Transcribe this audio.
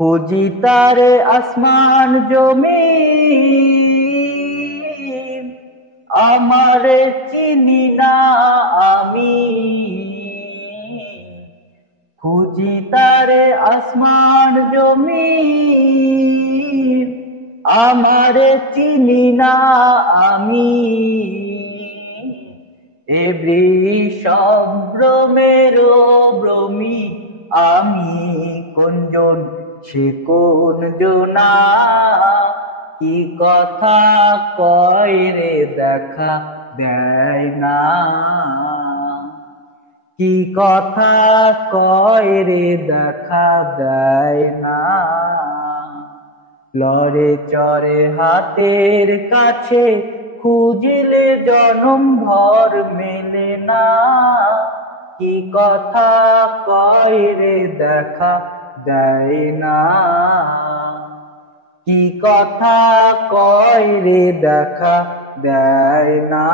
খুঁজি তারে আসমান জমিন, আমারে চিনি না আমি। খুঁজি তারে আসমান জমিন, আমারে চিনি না আমি। এ বিষম্ভ্রমের ভ্রমি আমি কোনজন, সে কোন জনা। কি কথা কয় রে দেখা দেয় না, কি কথা কয় রে দেখা দেয় না। লড়ে চড়ে হাতের কাছে খুঁজলে জনম ভর মেলে না। কি কথা কয় রে দেখা দেয় না, কি কথা কয় রে দেখা দেয় না।